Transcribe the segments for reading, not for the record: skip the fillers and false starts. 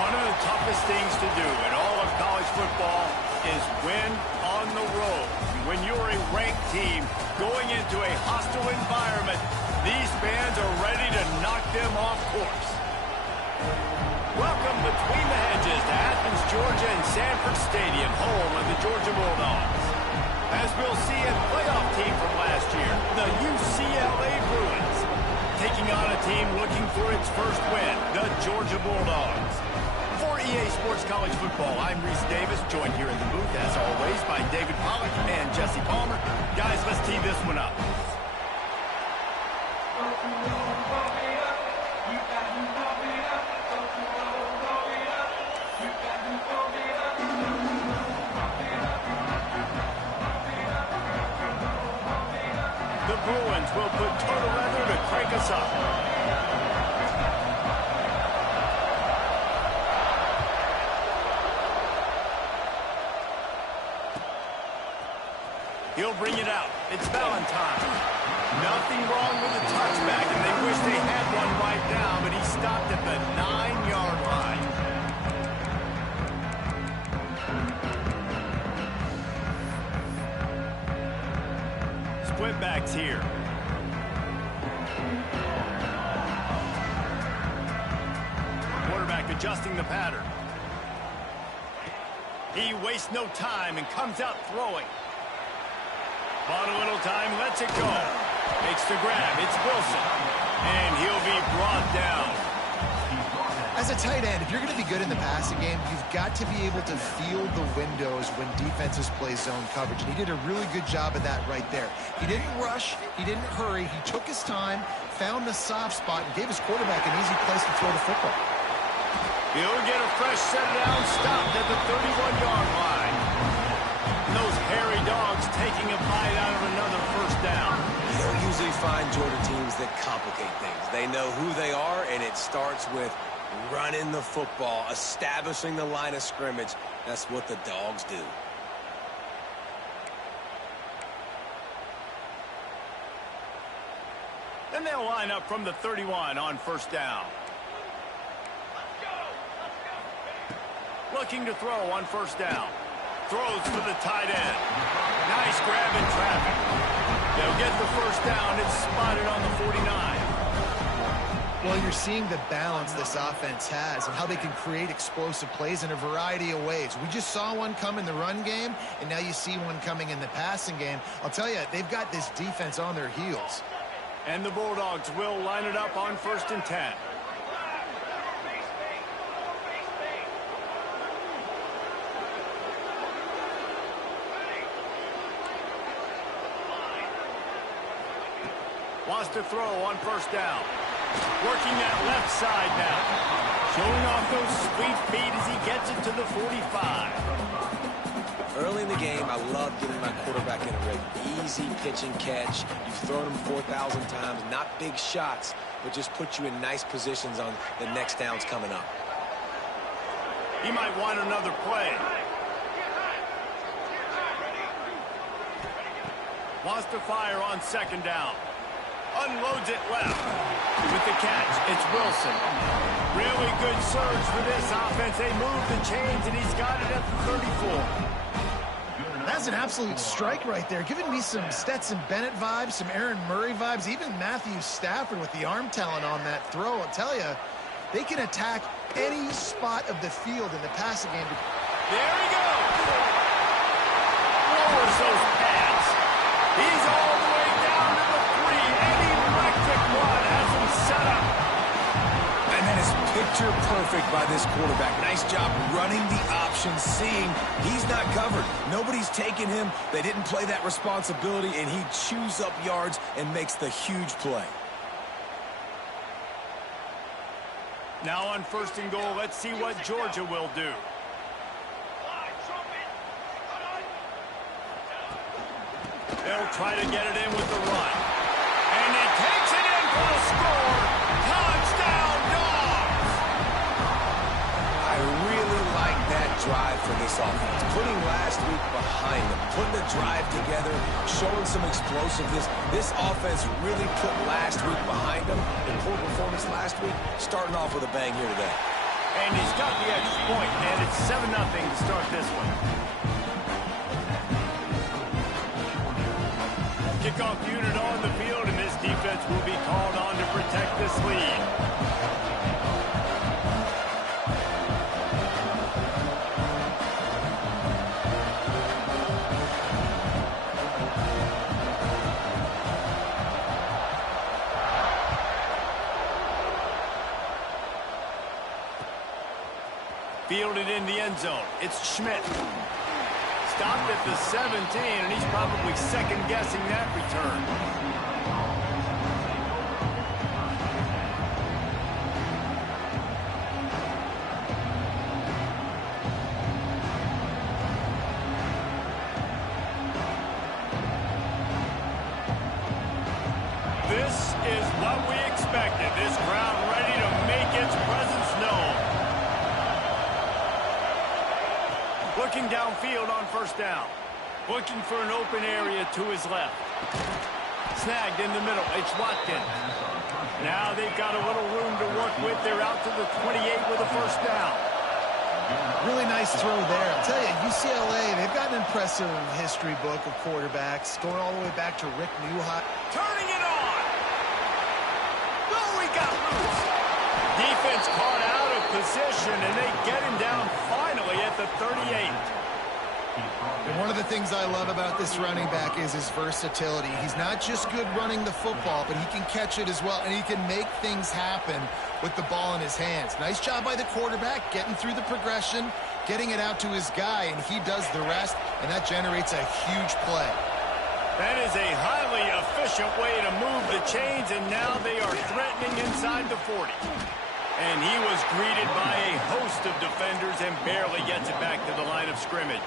One of the toughest things to do in all of college football is win on the road. When you're a ranked team going into a hostile environment, these fans are ready to knock them off course. Welcome between the hedges to Athens, Georgia and Sanford Stadium, home of the Georgia Bulldogs. As we'll see a playoff team from last year, the UCLA Bruins, taking on a team looking for its first win, the Georgia Bulldogs. For EA Sports College Football, I'm Reese Davis, joined here in the booth, as always, by David Pollack and Jesse Palmer. Guys, let's tee this one up. The Bruins will put total leather to crank us up. He'll bring it out. It's Valentine. Nothing wrong with the touchback, and they wish they had one right now, but he stopped at the 9-yard line. Split backs here. Quarterback adjusting the pattern. He wastes no time and comes out throwing. Bought a little time, lets it go. Makes the grab, it's Wilson. And he'll be brought down. As a tight end, if you're going to be good in the passing game, you've got to be able to feel the windows when defenses play zone coverage. And he did a really good job of that right there. He didn't rush, he didn't hurry, he took his time, found the soft spot, and gave his quarterback an easy place to throw the football. He'll get a fresh set down, stopped at the 31-yard line. And those hairy dogs taking a bite out of another first down. You don't usually find Georgia teams that complicate things. They know who they are, and it starts with running the football, establishing the line of scrimmage. That's what the dogs do. Then they'll line up from the 31 on first down. Looking to throw on first down. Throws for the tight end. Nice grab in traffic. They'll get the first down. It's spotted on the 49. Well, you're seeing the balance this offense has and how they can create explosive plays in a variety of ways. We just saw one come in the run game, and now you see one coming in the passing game. I'll tell you, they've got this defense on their heels. And the Bulldogs will line it up on 1st and 10. Wants to throw on first down. Working that left side now. Showing off those sweet feet as he gets it to the 45. Early in the game, I love getting my quarterback in a rhythm. Easy pitch and catch. You've thrown him 4,000 times. Not big shots, but just put you in nice positions on the next downs coming up. He might want another play. Wants to fire on 2nd down. Unloads it left. With the catch, it's Wilson. Really good surge for this offense. They move the chains, and he's got it at the 34. That's an absolute strike right there. Giving me some Stetson Bennett vibes, some Aaron Murray vibes, even Matthew Stafford with the arm talent on that throw. I'll tell you, they can attack any spot of the field in the passing game. There he goes. Lowers those pads. He's all the way down to the 3. An electric one has him set up. And that is picture perfect by this quarterback. Nice job running the option, seeing he's not covered. Nobody's taking him. They didn't play that responsibility, and he chews up yards and makes the huge play. Now on 1st and goal, let's see what Georgia will do. They'll try to get it in with the run. And he takes it in for the score. Touchdown, Dogs! I really like that drive for this offense. Putting last week behind them, putting the drive together, showing some explosiveness. This offense really put last week behind them. The poor performance last week, starting off with a bang here today. And he's got the extra point, and it's 7-0 to start this one. Kickoff unit on the field, and this defense will be called on to protect this lead. Fielded in the end zone. It's Schmidt. Stopped at the 17, and he's probably second-guessing that return. This is what we expected. This crowd ready to make its presence known. Looking downfield on first down. Looking for an open area to his left. Snagged in the middle. It's Watkins. Now they've got a little room to work with. They're out to the 28 with a first down. Really nice throw there. I'll tell you, UCLA, they've got an impressive history book of quarterbacks, going all the way back to Rick Neuheit. Turning it on. Oh, he got loose. Defense caught out of position, and they get him down finally at the 38. And one of the things I love about this running back is his versatility. He's not just good running the football, but he can catch it as well, and he can make things happen with the ball in his hands. Nice job by the quarterback, getting through the progression, getting it out to his guy, and he does the rest, and that generates a huge play. That is a highly efficient way to move the chains, and now they are threatening inside the 40. And he was greeted by a host of defenders and barely gets it back to the line of scrimmage.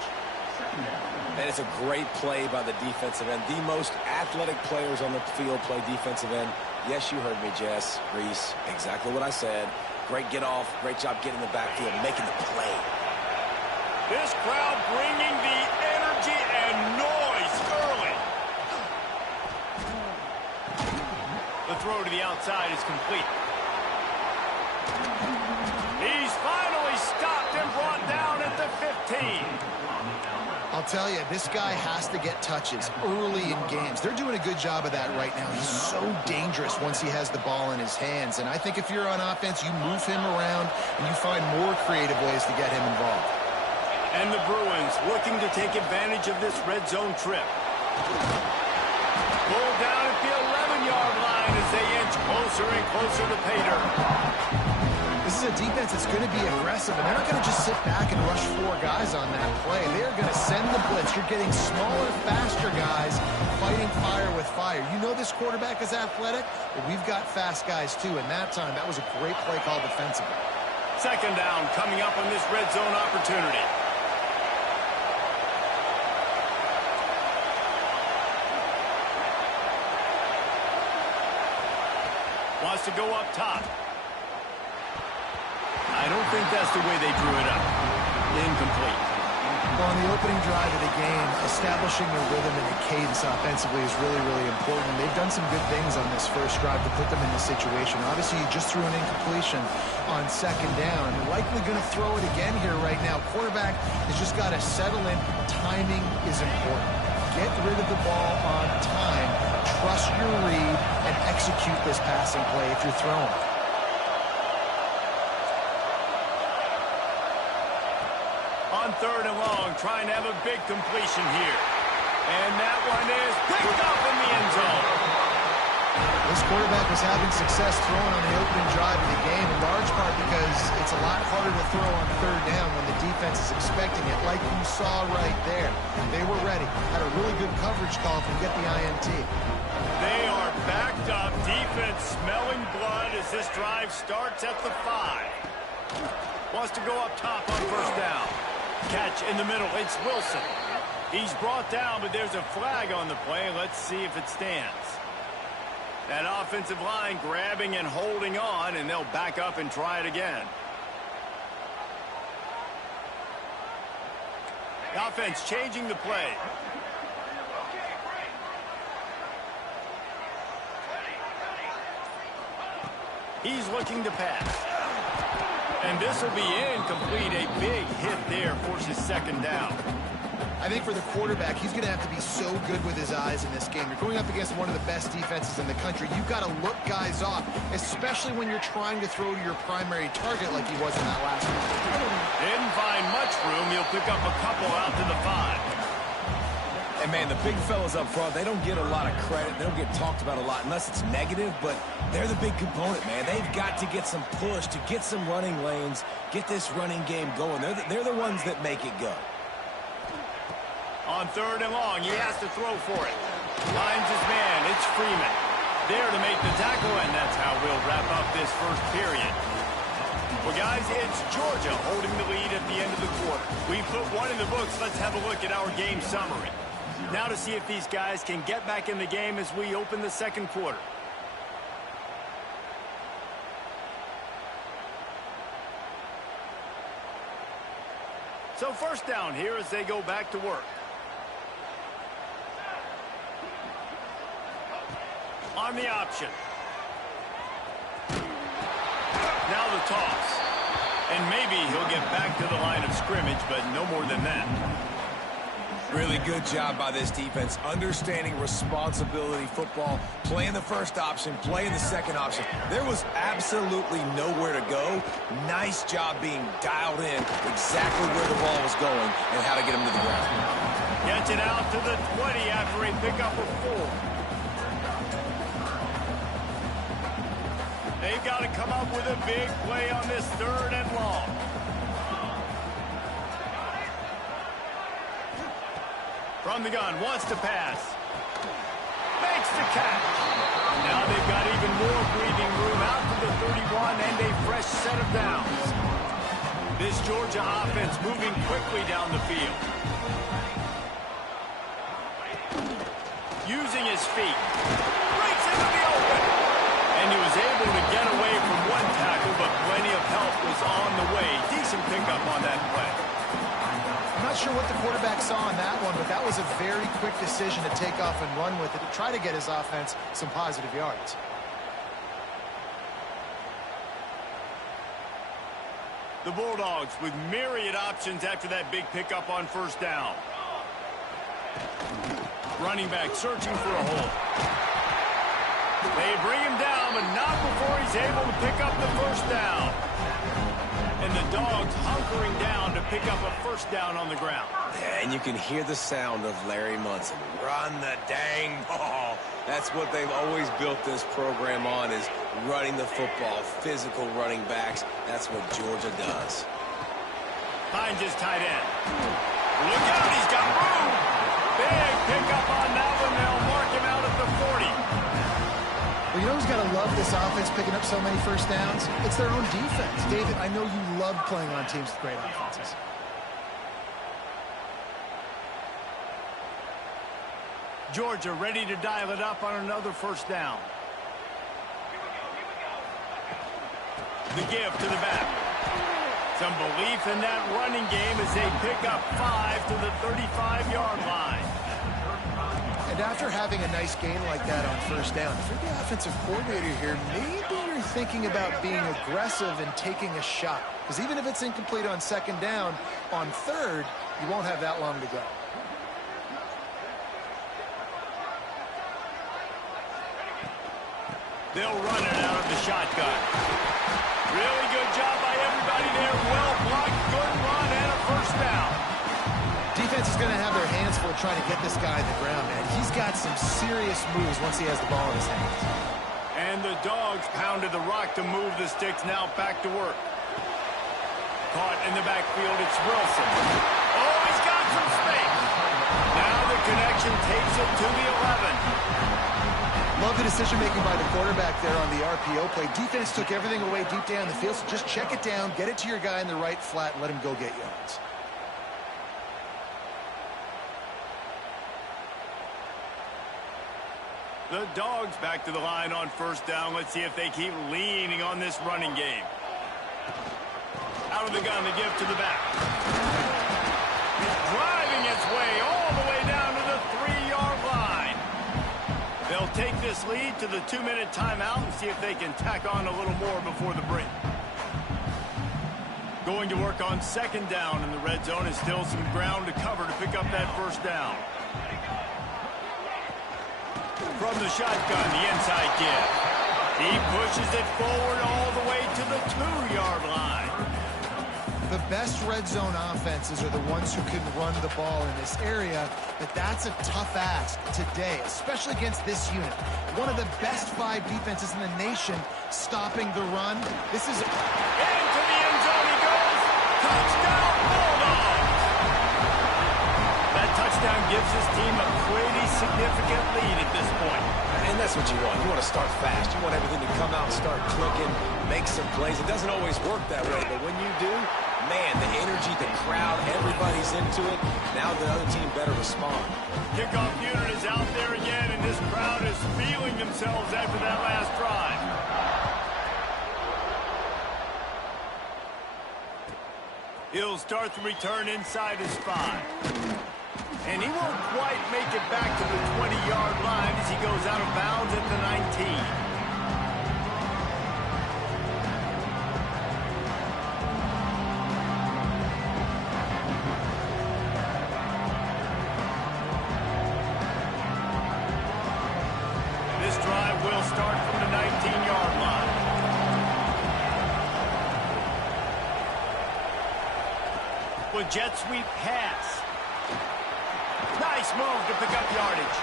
And it's a great play by the defensive end. The most athletic players on the field play defensive end. Yes, you heard me, Jess, Reese. Exactly what I said. Great get off. Great job getting the backfield, making the play. This crowd bringing the energy and noise early. The throw to the outside is complete. He's finally stopped and brought down at the 15. I'll tell you, this guy has to get touches early in games. They're doing a good job of that right now. He's so dangerous once he has the ball in his hands. And I think if you're on offense, you move him around and you find more creative ways to get him involved. And the Bruins looking to take advantage of this red zone trip. Pulled down at the 11-yard line as they inch closer and closer to pay dirt. This is a defense that's going to be aggressive, and they're not going to just sit back and rush four guys on that play. They're going to send the blitz. You're getting smaller, faster guys fighting fire with fire. You know this quarterback is athletic, but we've got fast guys too. And that time, that was a great play call defensively. Second down coming up on this red zone opportunity. Wants to go up top. I don't think that's the way they drew it up. Incomplete. Well, on the opening drive of the game, establishing a rhythm and a cadence offensively is really, really important. They've done some good things on this first drive to put them in this situation. Obviously, you just threw an incompletion on second down. You're likely going to throw it again here right now. Quarterback has just got to settle in. Timing is important. Get rid of the ball on time. Trust your read and execute this passing play if you're throwing. On third and long, trying to have a big completion here. And that one is picked up in the end zone. This quarterback was having success throwing on the opening drive of the game, in large part because it's a lot harder to throw on third down when the defense is expecting it, like you saw right there. They were ready. Had a really good coverage call to get the INT. They are backed up. Defense smelling blood as this drive starts at the 5. Wants to go up top on first down. Catch in the middle. It's Wilson. He's brought down, but there's a flag on the play. Let's see if it stands. That offensive line grabbing and holding on, and they'll back up and try it again. The offense changing the play. He's looking to pass. And this will be incomplete. A big hit there forces second down. I think for the quarterback, he's going to have to be so good with his eyes in this game. You're going up against one of the best defenses in the country. You've got to look guys off, especially when you're trying to throw to your primary target like he was in that last one. Didn't find much room. He'll pick up a couple out to the 5. And, man, the big fellas up front, they don't get a lot of credit. They don't get talked about a lot unless it's negative, but they're the big component, man. They've got to get some push, to get some running lanes, get this running game going. They're the ones that make it go. On 3rd and long, he has to throw for it. Finds his man. It's Freeman. There to make the tackle, and that's how we'll wrap up this first period. Well, guys, it's Georgia holding the lead at the end of the quarter. We put one in the books. Let's have a look at our game summary. Now to see if these guys can get back in the game as we open the second quarter. So first down here as they go back to work. On the option. Now the toss. And maybe he'll get back to the line of scrimmage, but no more than that. Really good job by this defense, understanding responsibility football, playing the first option, playing the second option. There was absolutely nowhere to go. Nice job being dialed in exactly where the ball was going and how to get him to the ground. Gets it out to the 20 after a pickup of 4. They've got to come up with a big play on this 3rd and long. From the gun, wants to pass. Makes the catch. Now they've got even more breathing room out to the 31 and a fresh set of downs. This Georgia offense moving quickly down the field. Using his feet. Breaks into the open. And he was able to get away from one tackle, but plenty of help was on the way. Decent pickup on that play. I'm not sure what the quarterback saw on that one, but that was a very quick decision to take off and run with it to try to get his offense some positive yards. The Bulldogs with myriad options after that big pickup on first down. Running back searching for a hole. They bring him down, but not before he's able to pick up the first down. And the Dogs hunkering down to pick up a first down on the ground. Yeah, and you can hear the sound of Larry Munson. Run the dang ball. That's what they've always built this program on, is running the football, physical running backs. That's what Georgia does. Finds his tight end. Look out, he's got room. Big pickup on that one. They'll mark him out at the 40. Well, you know who's got to love this offense picking up so many first downs? It's their own defense. David, I know you love playing on teams with great offenses. Georgia ready to dial it up on another first down. The give to the back. Some belief in that running game as they pick up 5 to the 35-yard line. And after having a nice gain like that on first down, if you're the offensive coordinator here, maybe you're thinking about being aggressive and taking a shot. Because even if it's incomplete on second down, on third, you won't have that long to go. They'll run it out of the shotgun. Really good job by everybody there. Well blocked, good run, and a first down. Defense is going to have their hands full trying to get this guy on the ground, man. He's got some serious moves once he has the ball in his hands. And the Dogs pounded the rock to move the sticks. Now back to work. Caught in the backfield, it's Wilson. Oh, he's got some space. Now the connection takes it to the 11. Love the decision-making by the quarterback there on the RPO play. Defense took everything away deep down the field, so just check it down, get it to your guy in the right flat, and let him go get yards. The Dogs back to the line on first down. Let's see if they keep leaning on this running game. Out of the gun, the give to the back. Driving its way all the way down to the 3-yard line. They'll take this lead to the 2-minute timeout and see if they can tack on a little more before the break. Going to work on second down in the red zone, and still some ground to cover to pick up that first down. From the shotgun, the inside give. He pushes it forward all the way to the 2-yard line. The best red zone offenses are the ones who can run the ball in this area, but that's a tough ask today, especially against this unit. One of the best 5 defenses in the nation stopping the run. This is... Into the end zone he goes. Touchdown, Bulldogs! That touchdown gives his team a pretty significant lead at this point. And that's what you want. You want to start fast. You want everything to come out and start clicking, make some plays. It doesn't always work that way, but when you do, man, the energy, the crowd, everybody's into it. Now the other team better respond. Kickoff unit is out there again, and this crowd is feeling themselves after that last drive. He'll start the return inside his 5. And he won't quite make it back to the 20-yard line as he goes out of bounds at the 19. This drive will start from the 19-yard line. With jet sweep pass. Nice move to pick up yardage.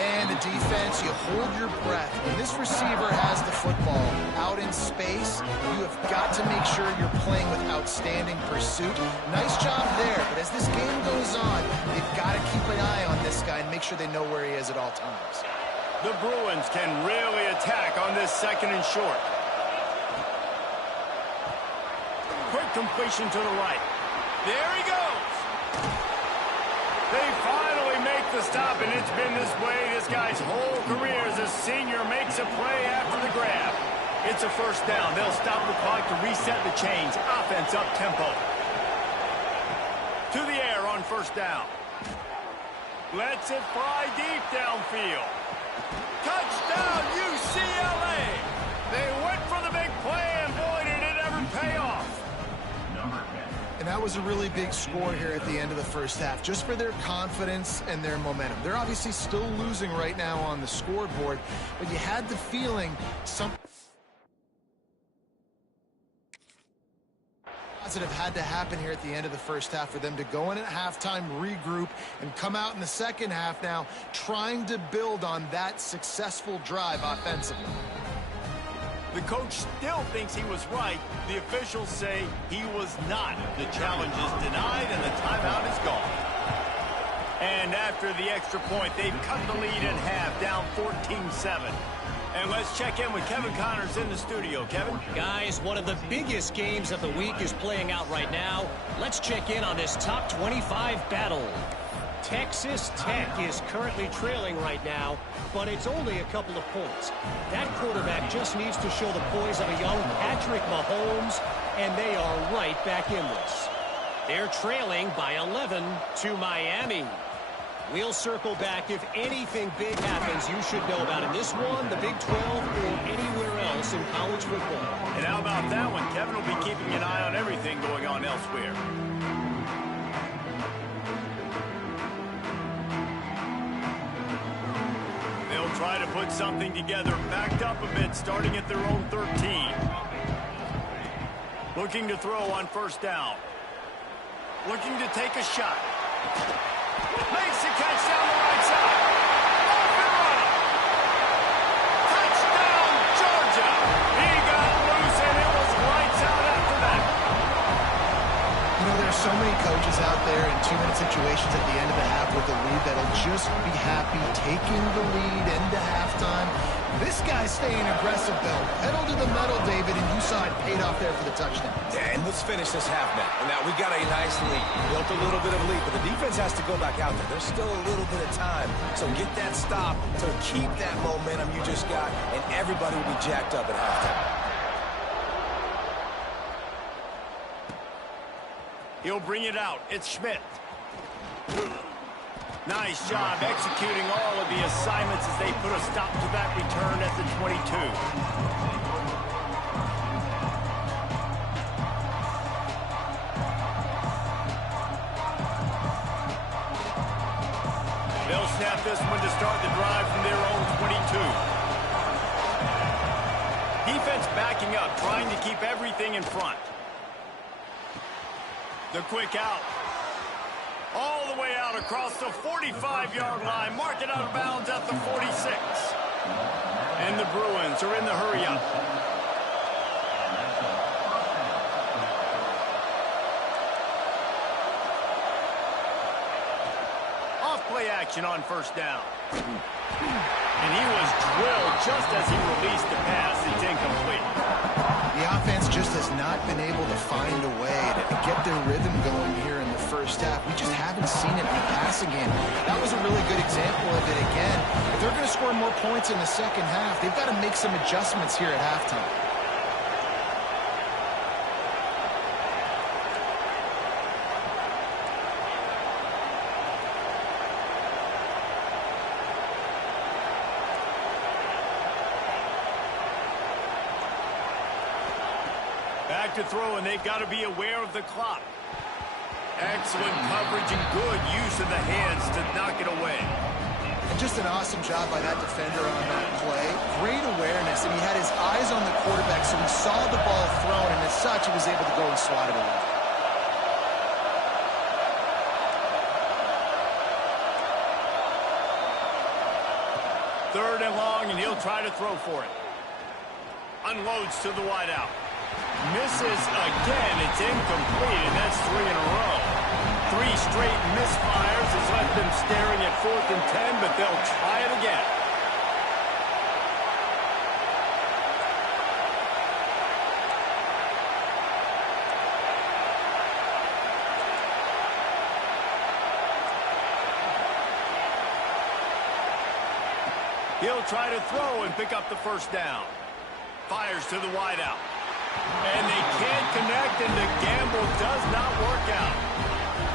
Man, the defense, you hold your breath. When this receiver has the football out in space, you have got to make sure you're playing with outstanding pursuit. Nice job there, but as this game goes on, they've got to keep an eye on this guy and make sure they know where he is at all times. The Bruins can really attack on this second and short. Quick completion to the right. There he goes. They finally make the stop, and it's been this way this guy's whole career as a senior makes a play after the grab. It's a first down. They'll stop the clock to reset the chains. Offense up tempo. To the air on first down. Lets it fly deep downfield. Touchdown, UCLA! They went for the big play, and boy, did it ever pay off. And that was a really big score here at the end of the first half, just for their confidence and their momentum. They're obviously still losing right now on the scoreboard, but you had the feeling something positive had to happen here at the end of the first half for them to go in at halftime, regroup, and come out in the second half now trying to build on that successful drive offensively. The coach still thinks he was right. The officials say he was not. The challenge is denied, and the timeout is gone. And after the extra point, they've cut the lead in half, down 14-7. And let's check in with Kevin Connors in the studio. Kevin? Guys, one of the biggest games of the week is playing out right now. Let's check in on this top 25 battle. Texas Tech is currently trailing right now, but it's only a couple of points. That quarterback just needs to show the poise of a young Patrick Mahomes, and they are right back in this. They're trailing by 11 to Miami. We'll circle back if anything big happens you should know about in this one, the Big 12, or anywhere else in college football. And how about that one? Kevin will be keeping an eye on everything going on elsewhere. They'll try to put something together, backed up a bit, starting at their own 13. Looking to throw on first down. Looking to take a shot. Makes the catch down the right side. Off and running. Touchdown, Georgia. He got loose, and it was lights out after that. You know, there's so many coaches out there in two-minute situations at the end of the half with the lead that'll just be happy taking the lead into halftime. This guy's staying aggressive, though. Pedal to the metal, David, and you saw it paid off there for the touchdown. Yeah, and let's finish this half now. Now, we got a nice lead. Built a little bit of lead, but the defense has to go back out there. There's still a little bit of time. So get that stop to keep that momentum you just got, and everybody will be jacked up at halftime. He'll bring it out. It's Schmidt. Nice job executing all of the assignments as they put a stop to that return at the 22. this one to start the drive from their own 22. Defense backing up, trying to keep everything in front. The quick out. All the way out across the 45-yard line. Mark it out of bounds at the 46. And the Bruins are in the hurry-up. Off-play action on first down. And he was drilled just as he released the pass. It's incomplete. The offense just has not been able to find a way to get their rhythm going here in the first half. We just haven't seen it in the passing game. That was a really good example of it again. If they're going to score more points in the second half, they've got to make some adjustments here at halftime. Back to throw, and they've got to be aware of the clock. Excellent coverage and good use of the hands to knock it away. And just an awesome job by that defender on that play. Great awareness, and he had his eyes on the quarterback, so he saw the ball thrown, and as such, he was able to go and swat it away. Third and long, and he'll try to throw for it. Unloads to the wideout. Misses again. It's incomplete, and that's 3 in a row. 3 straight misfires has left them staring at 4th and 10, but they'll try it again. He'll try to throw and pick up the first down. Fires to the wideout. And they can't connect, and the gamble does not work out.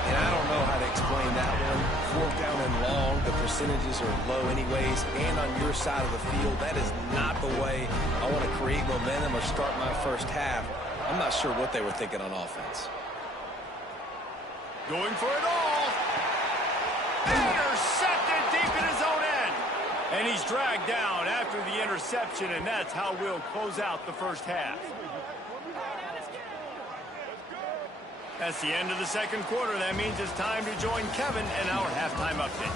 And I don't know how to explain that one. 4th down and long, the percentages are low anyways, and on your side of the field, that is not the way I want to create momentum or start my first half. I'm not sure what they were thinking on offense. Going for it all. Intercepted deep in his own end. And he's dragged down after the interception, and that's how we'll close out the first half. That's the end of the second quarter. That means it's time to join Kevin and our halftime update.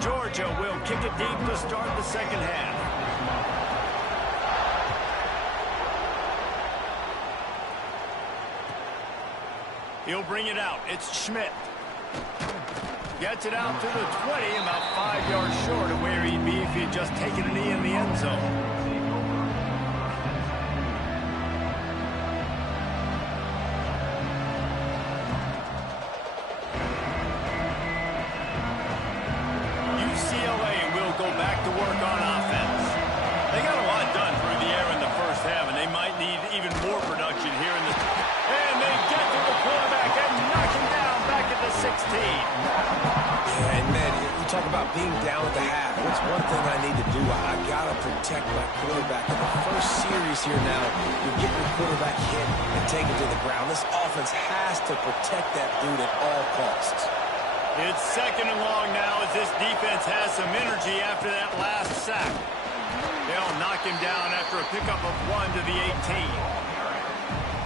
Georgia will kick it deep to start the second half. He'll bring it out. It's Schmidt. Gets it out to the 20, about 5 yards short of where he'd be if he'd just taken a knee in the end zone. UCLA will go back to work on offense. They got a lot done through the air in the first half, and they might need even more production here in the... And they get to the quarterback and knock him down back at the 16. Yeah, and man, you talk about being down at the half. What's one thing I need to do? I got to protect my quarterback. In the first series here now, you get your quarterback hit and take it to the ground. This offense has to protect that dude at all costs. It's second and long now as this defense has some energy after that last sack. They'll knock him down after a pickup of 1 to the 18.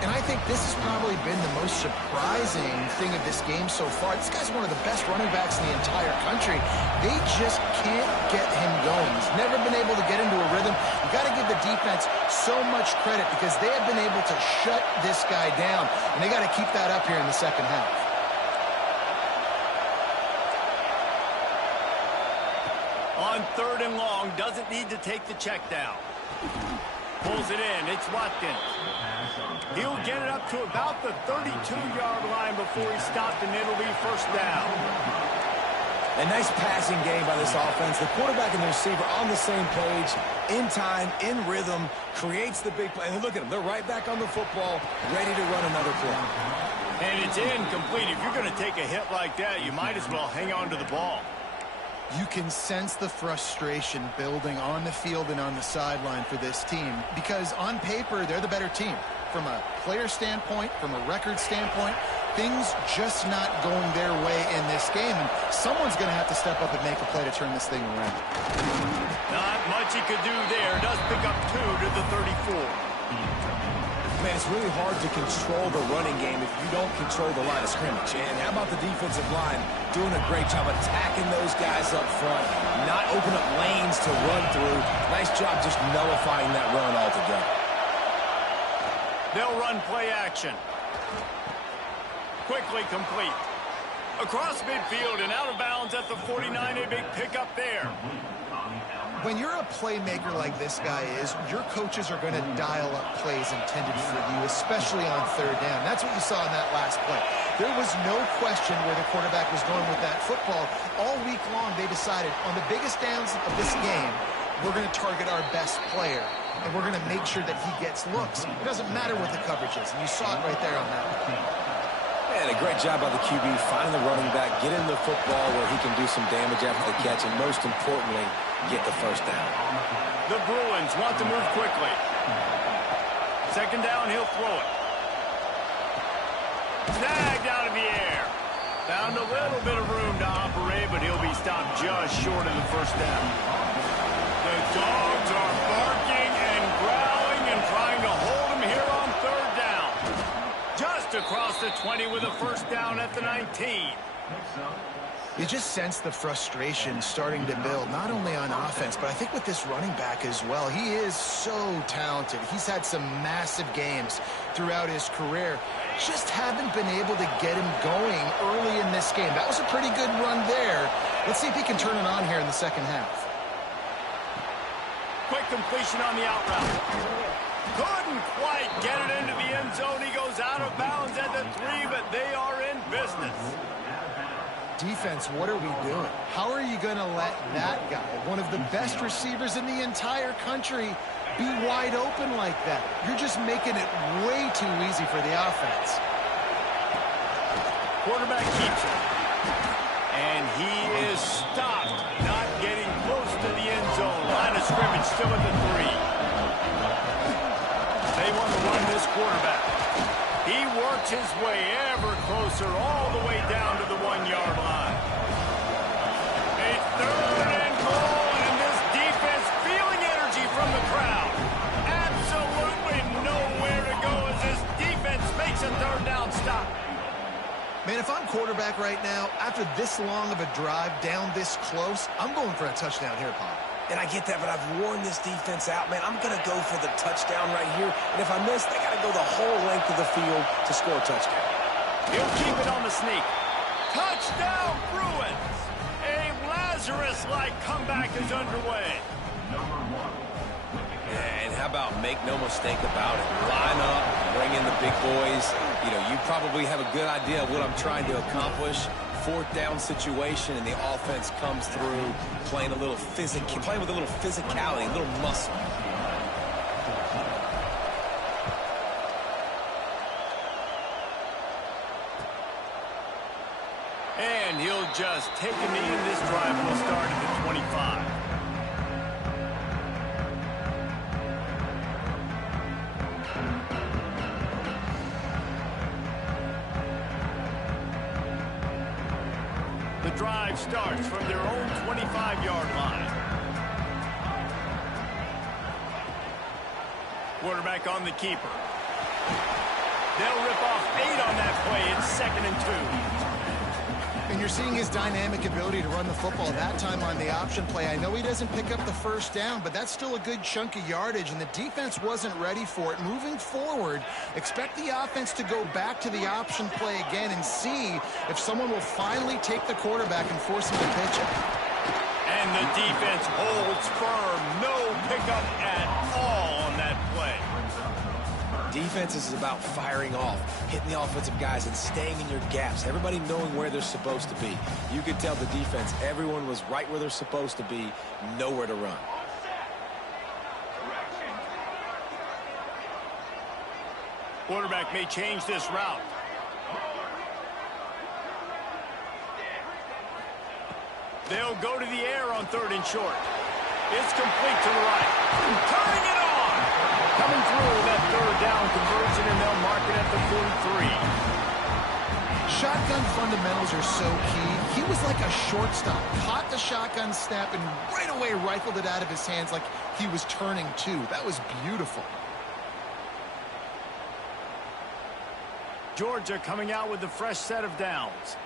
And I think this has probably been the most surprising thing of this game so far. This guy's one of the best running backs in the entire country. They just can't get him going. He's never been able to get into a rhythm. You've got to give the defense so much credit because they have been able to shut this guy down. And they got to keep that up here in the second half. On third and long, doesn't need to take the check down. Pulls it in. It's Watkins. He'll get it up to about the 32-yard line before he stopped, and it'll be first down. A nice passing game by this offense. The quarterback and the receiver on the same page, in time, in rhythm, creates the big play. And look at them. They're right back on the football, ready to run another play. And it's incomplete. If you're going to take a hit like that, you might as well hang on to the ball. You can sense the frustration building on the field and on the sideline for this team because on paper, they're the better team. From a player standpoint, from a record standpoint, things just not going their way in this game. And someone's going to have to step up and make a play to turn this thing around. Not much he could do there. Does pick up 2 to the 34. Man, it's really hard to control the running game if you don't control the line of scrimmage. And how about the defensive line doing a great job attacking those guys up front, not open up lanes to run through. Nice job just nullifying that run altogether. They'll run play action. Quickly complete. Across midfield and out of bounds at the 49, a big pickup there. When you're a playmaker like this guy is, your coaches are going to dial up plays intended for you, especially on third down. That's what you saw in that last play. There was no question where the quarterback was going with that football. All week long, they decided on the biggest downs of this game, we're going to target our best player, and we're going to make sure that he gets looks. It doesn't matter what the coverage is, and you saw it right there on that one. And a great job by the QB, finding the running back, get him the football where he can do some damage after the catch, and most importantly, get the first down. The Bruins want to move quickly. Second down, he'll throw it. Snagged out of the air. Found a little bit of room to operate, but he'll be stopped just short of the first down. The dogs are barking and growling and trying to hold him here on third down. Just across the 20 with a first down at the 19. You just sense the frustration starting to build, not only on offense, but I think with this running back as well. He is so talented. He's had some massive games throughout his career. Just haven't been able to get him going early in this game. That was a pretty good run there. Let's see if he can turn it on here in the second half. Quick completion on the out route. Couldn't quite get it into the end zone. He goes out of bounds at the 3, but they are in business. Defense, what are we doing? How are you going to let that guy, one of the best receivers in the entire country, be wide open like that? You're just making it way too easy for the offense. Quarterback keeps it. And he is stopped, not getting close to the end zone. Line of scrimmage still at the 3. They want to run this quarterback. He works his way ever closer all the way down to the 1-yard line. A third and goal, and this defense feeling energy from the crowd. Absolutely nowhere to go as this defense makes a third down stop. Man, if I'm quarterback right now, after this long of a drive down this close, I'm going for a touchdown here, Pop. And I get that, but I've worn this defense out, man. I'm going to go for the touchdown right here. And if I miss, they got to go the whole length of the field to score a touchdown. He'll keep it on the sneak. Touchdown, Bruins! A Lazarus-like comeback is underway. And how about make no mistake about it? Line up, bring in the big boys. You know, you probably have a good idea of what I'm trying to accomplish. Fourth down situation, and the offense comes through playing with a little physicality, a little muscle. And he'll just take a knee, and this drive will start at the 25. The drive starts from their own 25-yard line. Quarterback on the keeper. They'll rip off 8 on that play. It's 2nd and 2. And you're seeing his dynamic ability to run the football that time on the option play. I know he doesn't pick up the first down, but that's still a good chunk of yardage, and the defense wasn't ready for it. Moving forward, expect the offense to go back to the option play again and see if someone will finally take the quarterback and force him to pitch it. And the defense holds firm. No pickup at all on that play. Defense is about firing off, hitting the offensive guys, and staying in your gaps. Everybody knowing where they're supposed to be. You could tell the defense, everyone was right where they're supposed to be, nowhere to run. Quarterback may change this route. They'll go to the air on 3rd and short. It's complete to the right. Turning it on. Coming through that 3rd down conversion, and they'll mark it at the 43. Shotgun fundamentals are so key. He was like a shortstop. Caught the shotgun snap and right away rifled it out of his hands like he was turning two. That was beautiful. Georgia coming out with a fresh set of downs.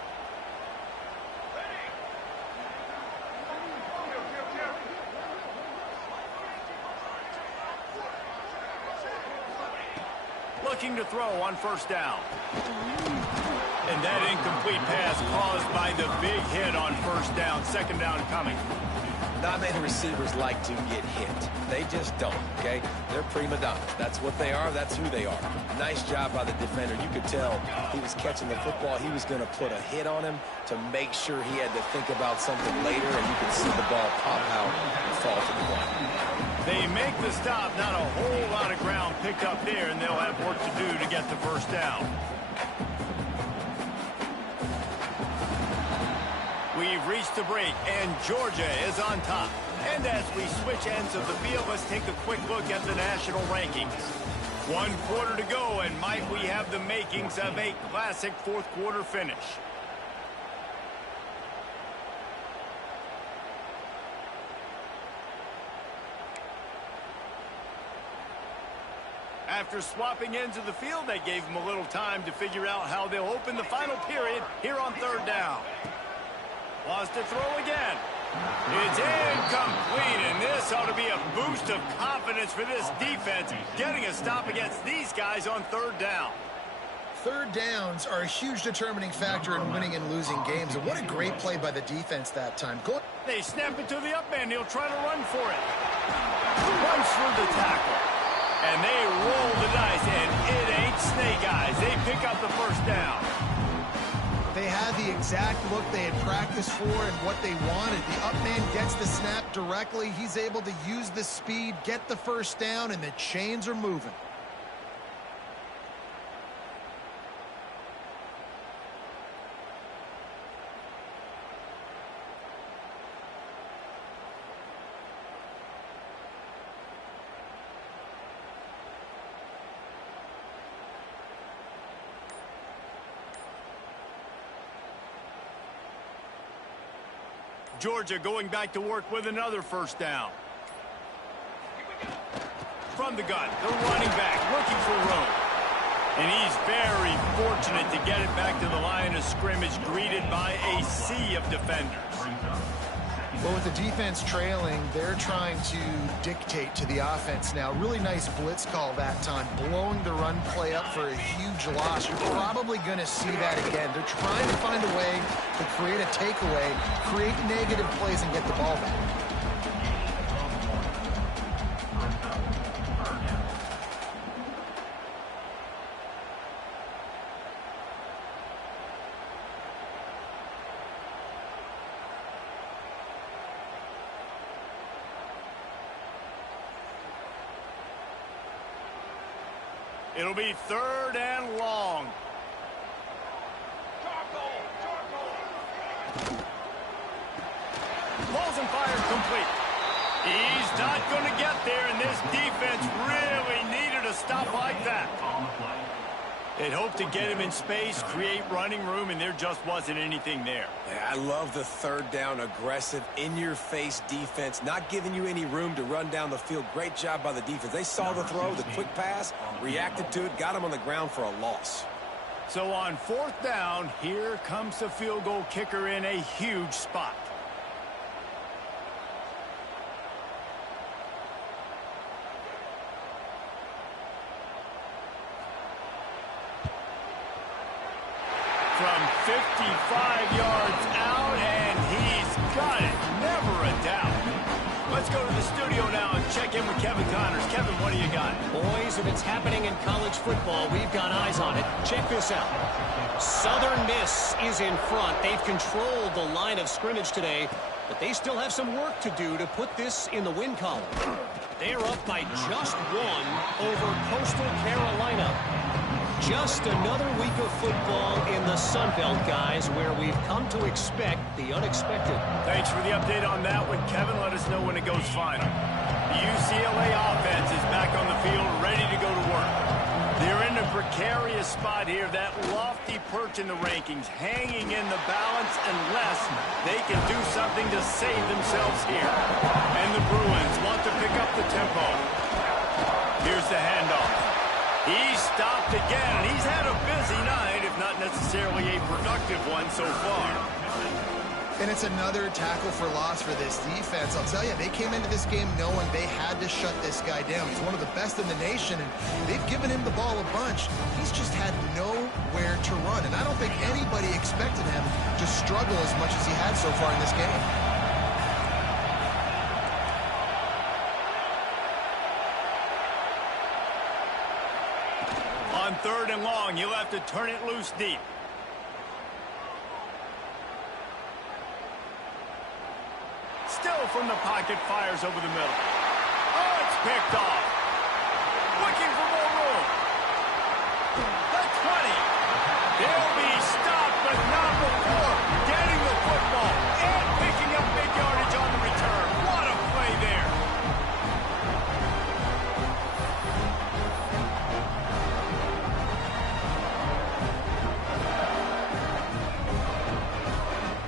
Looking to throw on 1st down. And that incomplete pass caused by the big hit on 1st down. 2nd down coming. Not many receivers like to get hit. They just don't, okay? They're prima donnas. That's what they are. That's who they are. Nice job by the defender. You could tell he was catching the football. He was going to put a hit on him to make sure he had to think about something later, and you could see the ball pop out and fall to the ground. They make the stop. Not a whole lot of ground picked up there, and they'll have work to do to get the 1st down. We've reached the break, and Georgia is on top. And as we switch ends of the field, let's take a quick look at the national rankings. 1 quarter to go, and might we have the makings of a classic 4th quarter finish. After swapping ends of the field, they gave them a little time to figure out how they'll open the final period here on 3rd down. Wants to throw again. It's incomplete, and this ought to be a boost of confidence for this defense, getting a stop against these guys on 3rd down. 3rd downs are a huge determining factor in winning and losing games, and what a great play by the defense that time. They snap it to the up man. He'll try to run for it. Runs through the tackle. And they roll the dice, and it ain't snake eyes. They pick up the 1st down. They had the exact look they had practiced for and what they wanted. The up man gets the snap directly. He's able to use the speed, get the 1st down, and the chains are moving. Georgia going back to work with another 1st down. From the gun, the running back looking for room. And he's very fortunate to get it back to the line of scrimmage, greeted by a sea of defenders. Well, with the defense trailing, they're trying to dictate to the offense now. Really nice blitz call that time, blowing the run play up for a huge loss. You're probably going to see that again. They're trying to find a way to create a takeaway, create negative plays, and get the ball back. It'll be 3rd and long. Balls and fire complete. He's not going to get there, and this defense really needed a stop like that. They'd hoped to get him in space, create running room, and there just wasn't anything there. Yeah, I love the 3rd down aggressive, in-your-face defense, not giving you any room to run down the field. Great job by the defense. They saw the throw, the quick pass, reacted to it, got him on the ground for a loss. So on 4th down, here comes the field goal kicker in a huge spot. From 55 yards out, and he's got it. Never a doubt. Let's go to the studio now and check in with Kevin Connors. Kevin, what do you got? Boys, if it's happening in college football, we've got eyes on it. Check this out. Southern Miss is in front. They've controlled the line of scrimmage today, but they still have some work to do to put this in the win column. They're up by just 1 over Coastal Carolina. Just another week of football in the Sun Belt, guys, where we've come to expect the unexpected. Thanks for the update on that one, Kevin. Let us know when it goes final. The UCLA offense is back on the field, ready to go to work. They're in a precarious spot here, that lofty perch in the rankings, hanging in the balance unless they can do something to save themselves here. And the Bruins want to pick up the tempo. Here's the handoff. He's stopped again, and he's had a busy night, if not necessarily a productive one so far. And it's another tackle for loss for this defense. I'll tell you, they came into this game knowing they had to shut this guy down. He's one of the best in the nation, and they've given him the ball a bunch. He's just had nowhere to run, and I don't think anybody expected him to struggle as much as he had so far in this game. On 3rd and long, you'll have to turn it loose deep. Still from the pocket, fires over the middle. Oh, it's picked off. Looking for more room. The 20. They'll be stopped, but not before getting the football and picking up big yardage on the return. What a play there.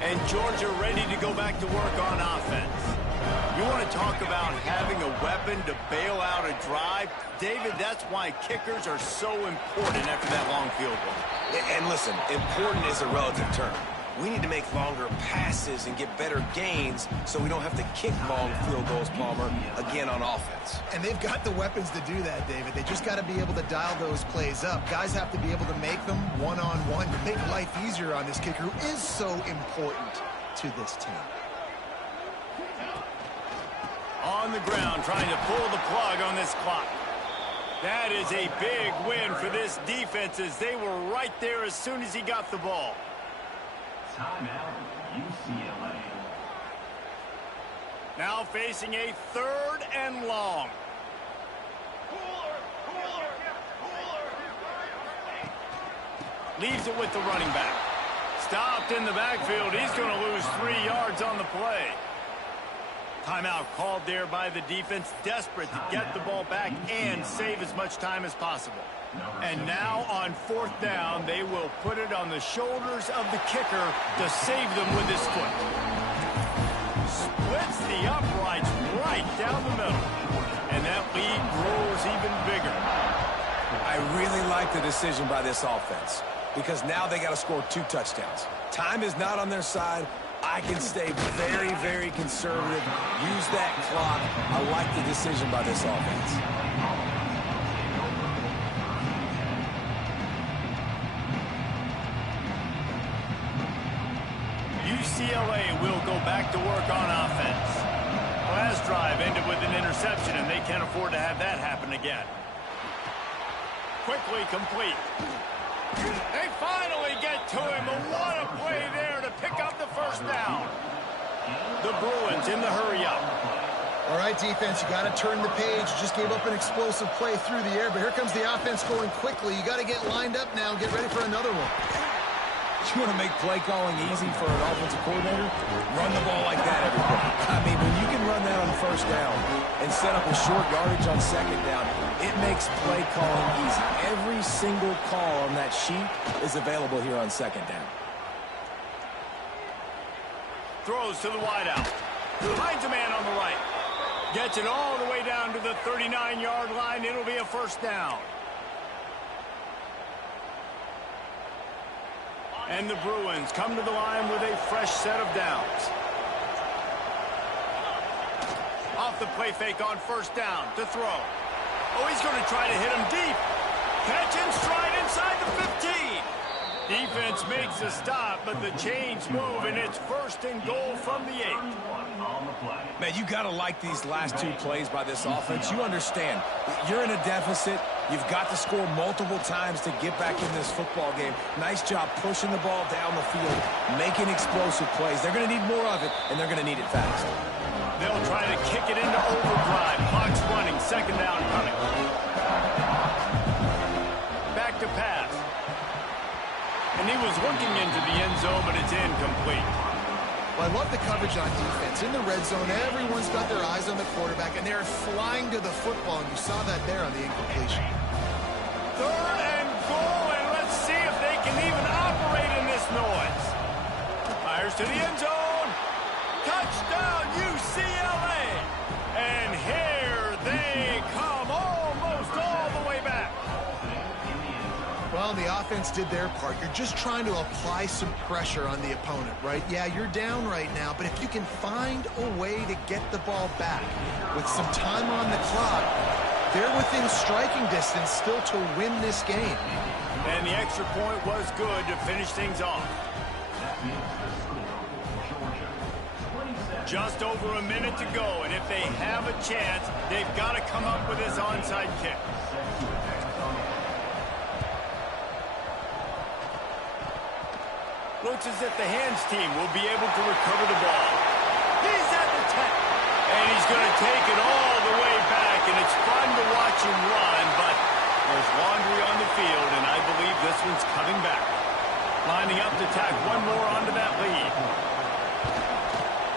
And Georgia ready to go back to work on offense. You want to talk about having a weapon to bail out a drive? David, that's why kickers are so important after that long field goal. And listen, important is a relative term. We need to make longer passes and get better gains so we don't have to kick long field goals, Palmer, again on offense. And they've got the weapons to do that, David. They just got to be able to dial those plays up. Guys have to be able to make them one-on-one to make life easier on this kicker who is so important to this team. On the ground, trying to pull the plug on this clock. That is a big win for this defense as they were right there as soon as he got the ball. Timeout, UCLA. Now facing a 3rd and long. Leaves it with the running back. Stopped in the backfield. He's going to lose 3 yards on the play. Timeout called there by the defense, desperate to get the ball back and save as much time as possible. And now on 4th down, they will put it on the shoulders of the kicker to save them with his foot. Splits the uprights right down the middle. And that lead grows even bigger. I really like the decision by this offense because now they got to score 2 touchdowns. Time is not on their side. I can stay very, very conservative. Use that clock. I like the decision by this offense. UCLA will go back to work on offense. Last drive ended with an interception, and they can't afford to have that happen again. Quickly complete. They finally get to him, and what a play there to pick up the 1st down. The Bruins in the hurry-up. All right, defense, you got to turn the page. You just gave up an explosive play through the air, but here comes the offense going quickly. You got to get lined up now and get ready for another one. You want to make play calling easy for an offensive coordinator? Run the ball like that every play. I mean, when you can run that on 1st down and set up a short yardage on 2nd down, it makes play calling easy. Every single call on that sheet is available here on 2nd down. Throws to the wideout. Finds a man on the right. Gets it all the way down to the 39-yard line. It'll be a 1st down. And the Bruins come to the line with a fresh set of downs. Off the play fake on 1st down to throw. Oh, he's going to try to hit him deep. Catch in stride inside the 15. Defense makes a stop, but the chains move, and it's 1st and goal from the 8. Man, you got to like these last 2 plays by this offense. You understand, you're in a deficit. You've got to score multiple times to get back in this football game. Nice job pushing the ball down the field, making explosive plays. They're going to need more of it, and they're going to need it fast. They'll try to kick it into overdrive. Clock's running. 2nd down coming. Back to pass. And he was looking into the end zone, but it's incomplete. Well, I love the coverage on defense. In the red zone, everyone's got their eyes on the quarterback, and they're flying to the football, and you saw that there on the incompletion. 3rd and goal, and let's see if they can even operate in this noise. Fires to the end zone. Touchdown, UCLA. And here they come, almost all the way back. Well, the offense did their part. You're just trying to apply some pressure on the opponent, right? Yeah, you're down right now, but if you can find a way to get the ball back with some time on the clock, they're within striking distance still to win this game. And the extra point was good to finish things off. Just over a minute to go, and if they have a chance, they've got to come up with this onside kick. Looks as if the hands team will be able to recover the ball. He's at the 10. And he's going to take it all the way back, and it's fun to watch him run, but there's laundry on the field, and I believe this one's coming back. Lining up to tack one more onto that lead.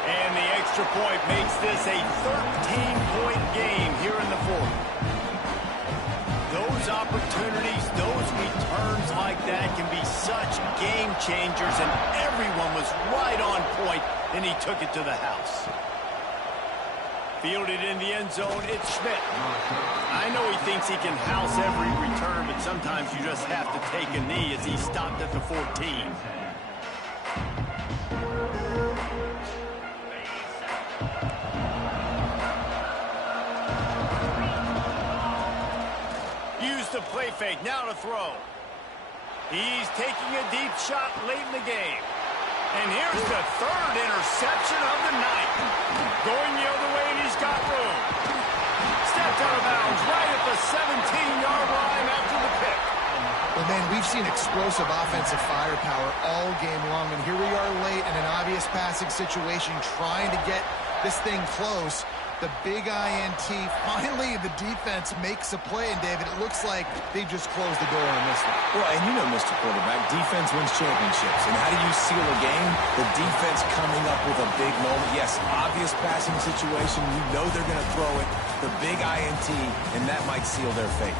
And the extra point makes this a 13-point game here in the 4th. Those opportunities, those returns like that can be such game changers, and everyone was right on point, and he took it to the house. Fielded in the end zone, it's Schmidt. I know he thinks he can house every return, but sometimes you just have to take a knee as he stopped at the 14. Use the play fake, now to throw. He's taking a deep shot late in the game. And here's the 3rd interception of the night. Going the other way, and he's got room. Stepped out of bounds right at the 17-yard line after the pick. Well, man, we've seen explosive offensive firepower all game long, and here we are late in an obvious passing situation trying to get this thing close. The big INT. Finally, the defense makes a play, and David, it looks like they just closed the door on this one. Well, and you know, Mr. Quarterback, defense wins championships. And how do you seal a game? The defense coming up with a big moment. Yes, obvious passing situation. You know they're going to throw it. The big INT, and that might seal their fate.